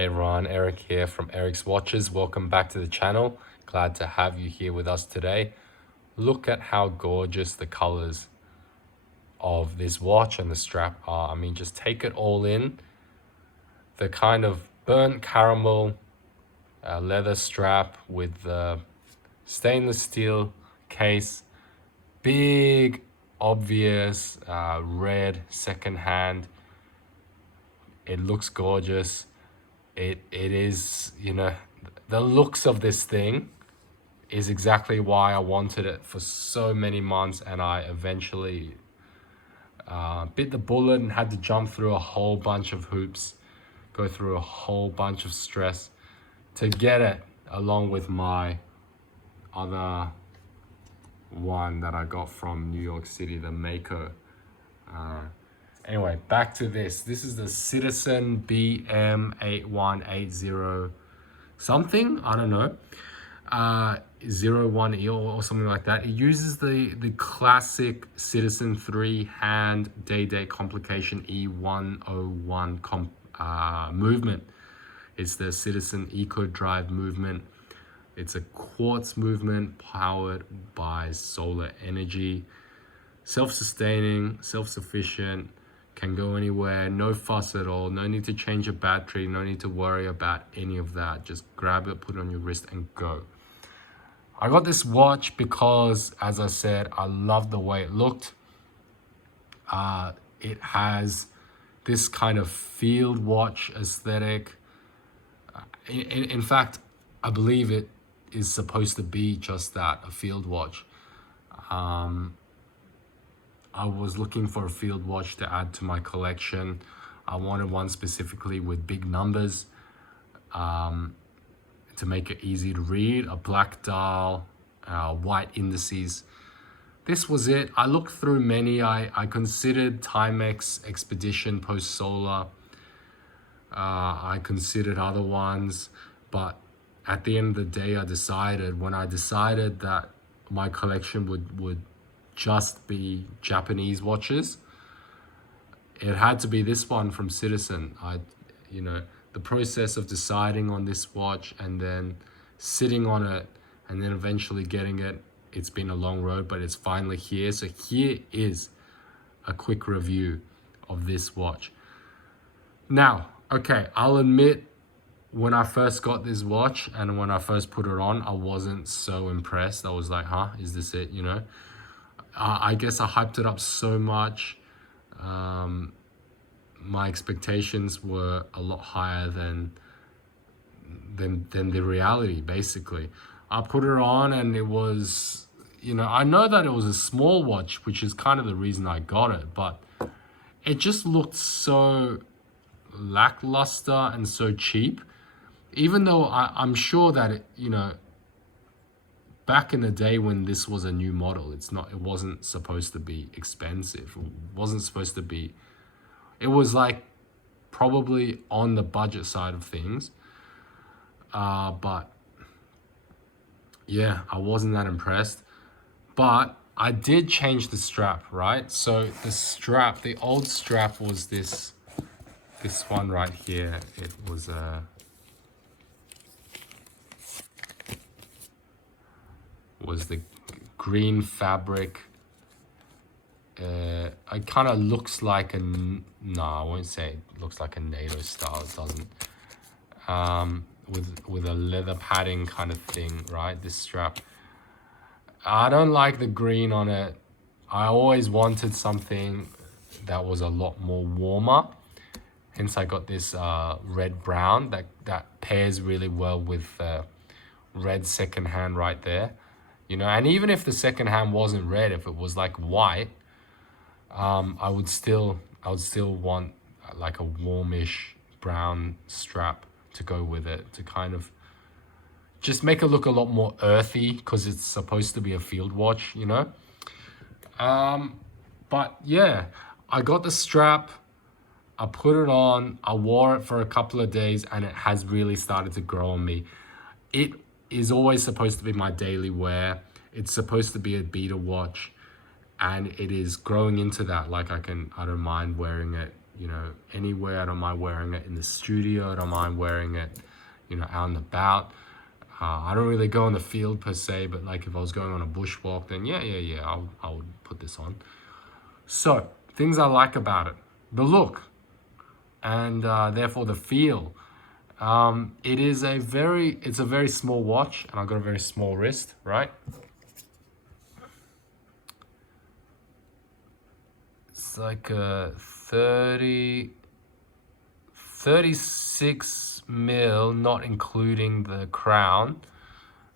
Hey Ron, Eric here from Eric's Watches. Welcome back to the channel. Glad to have you here with us today. Look at how gorgeous the colors of this watch and the strap are. I mean, just take it all in. The kind of burnt caramel leather strap with the stainless steel case, big, obvious red second hand. It looks gorgeous. It is, the looks of this thing is exactly why I wanted it for so many months, and I eventually bit the bullet and had to jump through a whole bunch of hoops, go through a whole bunch of stress to get it, along with my other one that I got from New York City, the Mako. Anyway, back to this. This is the Citizen BM8180 something, I don't know, 01E or something like that. It uses the classic Citizen 3 hand day complication E101 movement. It's the Citizen Eco Drive movement. It's a quartz movement powered by solar energy, self-sustaining, self-sufficient, can go anywhere, no fuss at all, no need to change a battery, no need to worry about any of that. Just grab it, put it on your wrist and go. I got this watch because, as I said, I love the way it looked. It has this kind of field watch aesthetic. In fact, I believe it is supposed to be just that, a field watch. I was looking for a field watch to add to my collection. I wanted one specifically with big numbers to make it easy to read, a black dial, white indices. This was it. I looked through many. I considered Timex Expedition Post Solar. I considered other ones, but at the end of the day, when I decided that my collection would just be Japanese watches, it had to be this one from Citizen. The process of deciding on this watch and then sitting on it and then eventually getting it, it's been a long road, but it's finally here. So here is a quick review of this watch. Now, okay, I'll admit, when I first got this watch and when I first put it on, I wasn't so impressed. I was like, is this it, I guess I hyped it up so much. My expectations were a lot higher than the reality, basically. I put it on and it was, I know that it was a small watch, which is kind of the reason I got it, but it just looked so lackluster and so cheap. Even though I'm sure that it, back in the day when this was a new model, it wasn't supposed to be expensive. It was like probably on the budget side of things. But yeah, I wasn't that impressed. But I did change the strap, right? So the old strap was this one right here. It was the green fabric. It kind of looks like no, I won't say it looks like a NATO style. It doesn't. With a leather padding kind of thing, right? This strap. I don't like the green on it. I always wanted something that was a lot more warmer. Hence, I got this red brown that pairs really well with the red second hand right there. And even if the second hand wasn't red, if it was like white, I would still want like a warmish brown strap to go with it, to kind of just make it look a lot more earthy, because it's supposed to be a field watch, But yeah, I got the strap, I put it on, I wore it for a couple of days, and it has really started to grow on me. It is always supposed to be my daily wear. It's supposed to be a beater watch, and it is growing into that. Like I don't mind wearing it, you know, anywhere. I don't mind wearing it in the studio. I don't mind wearing it, you know, out and about. I don't really go in the field per se, but like if I was going on a bushwalk, then yeah, I would put this on. So things I like about it: the look, and therefore the feel. It's a very small watch, and I've got a very small wrist, right? It's like a 36 mil, not including the crown,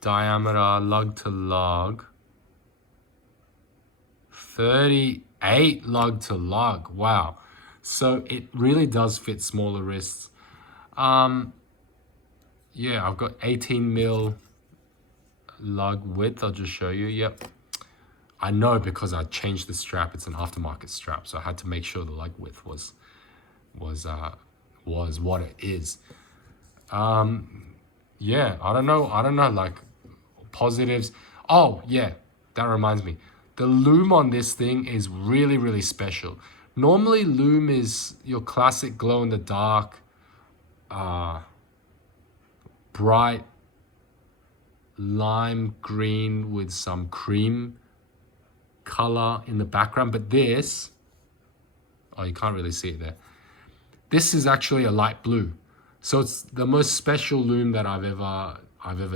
diameter lug to lug, 38 lug to lug. Wow. So it really does fit smaller wrists. Yeah, I've got 18 mil lug width. I'll just show you. Yep. I know because I changed the strap. It's an aftermarket strap, so I had to make sure the lug width was what it is. Yeah, I don't know, like positives. Oh yeah, that reminds me. The loom on this thing is really, really special. Normally loom is your classic glow in the dark, bright lime green with some cream color in the background, but this, oh, you can't really see it there. This is actually a light blue. So it's the most special loom that I've ever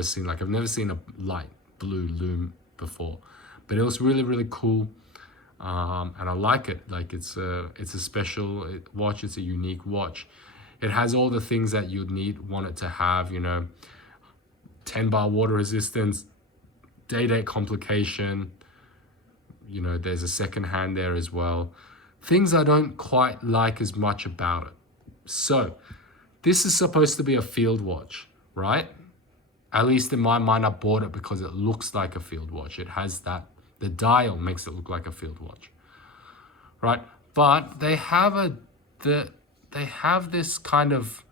seen. Like I've never seen a light blue loom before, but it was really, really cool. And I like it. Like it's a special watch. It's a unique watch. It has all the things that you'd want it to have, you know, 10 bar water resistance, day-date complication, you know, there's a second hand there as well. Things I don't quite like as much about it. So this is supposed to be a field watch, right? At least in my mind, I bought it because it looks like a field watch. It has that, the dial makes it look like a field watch, right? But they have this kind of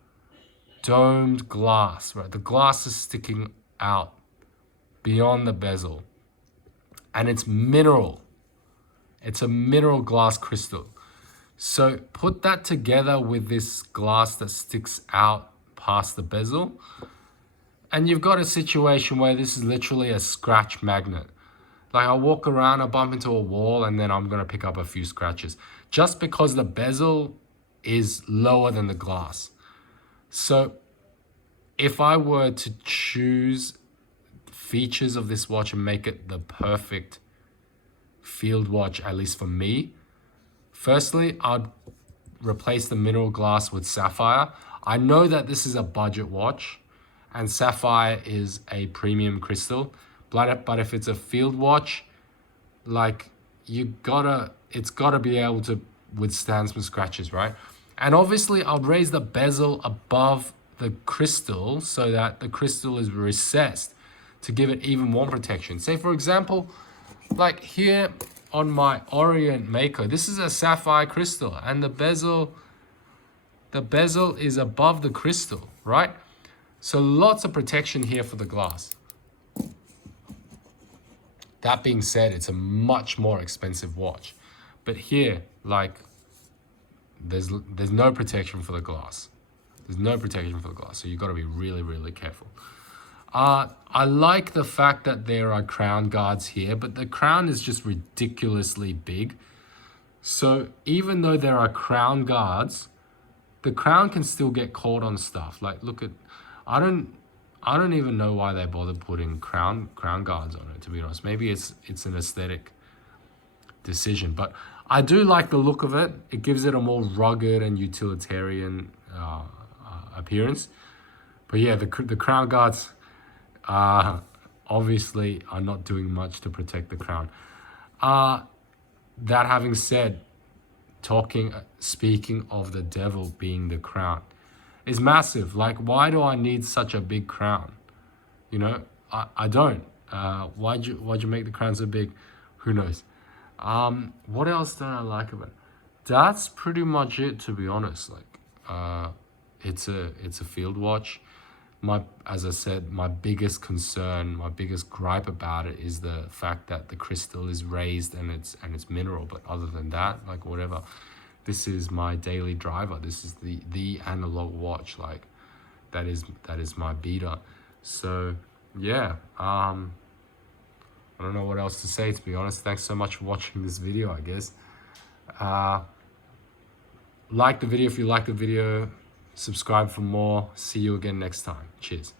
domed glass, right? The glass is sticking out beyond the bezel, and it's mineral. It's a mineral glass crystal. So put that together with this glass that sticks out past the bezel, and you've got a situation where this is literally a scratch magnet. Like I walk around, I bump into a wall, and then I'm gonna pick up a few scratches just because the bezel is lower than the glass. So if I were to choose features of this watch and make it the perfect field watch, at least for me, firstly, I'd replace the mineral glass with sapphire. I know that this is a budget watch and sapphire is a premium crystal, but if it's a field watch, like it's gotta be able to withstand some scratches, right? And obviously I'll raise the bezel above the crystal so that the crystal is recessed to give it even more protection. Say for example, like here on my Orient Mako, this is a sapphire crystal and the bezel is above the crystal, right? So lots of protection here for the glass. That being said, it's a much more expensive watch. But here, like, there's no protection for the glass. There's no protection for the glass, so you've got to be really, really careful. I like the fact that there are crown guards here, but the crown is just ridiculously big. So even though there are crown guards, the crown can still get caught on stuff. Like, look at, I don't even know why they bothered putting crown guards on it, to be honest. Maybe it's an aesthetic decision, but I do like the look of it. It gives it a more rugged and utilitarian appearance. But yeah, the crown guards obviously are not doing much to protect the crown. That having said, speaking of the devil being the crown, is massive. Like, why do I need such a big crown? You know, I don't. Why'd you make the crown so big? Who knows? What else don't I like about it? That's pretty much it, to be honest. Like, it's a field watch. As I said, my biggest concern, my biggest gripe about it is the fact that the crystal is raised and it's mineral. But other than that, like, whatever. this is my daily driver. This is the analog watch. Like that is my beater. So yeah, I don't know what else to say, to be honest. Thanks so much for watching this video, I guess. Like the video if you like the video. Subscribe for more. See you again next time. Cheers.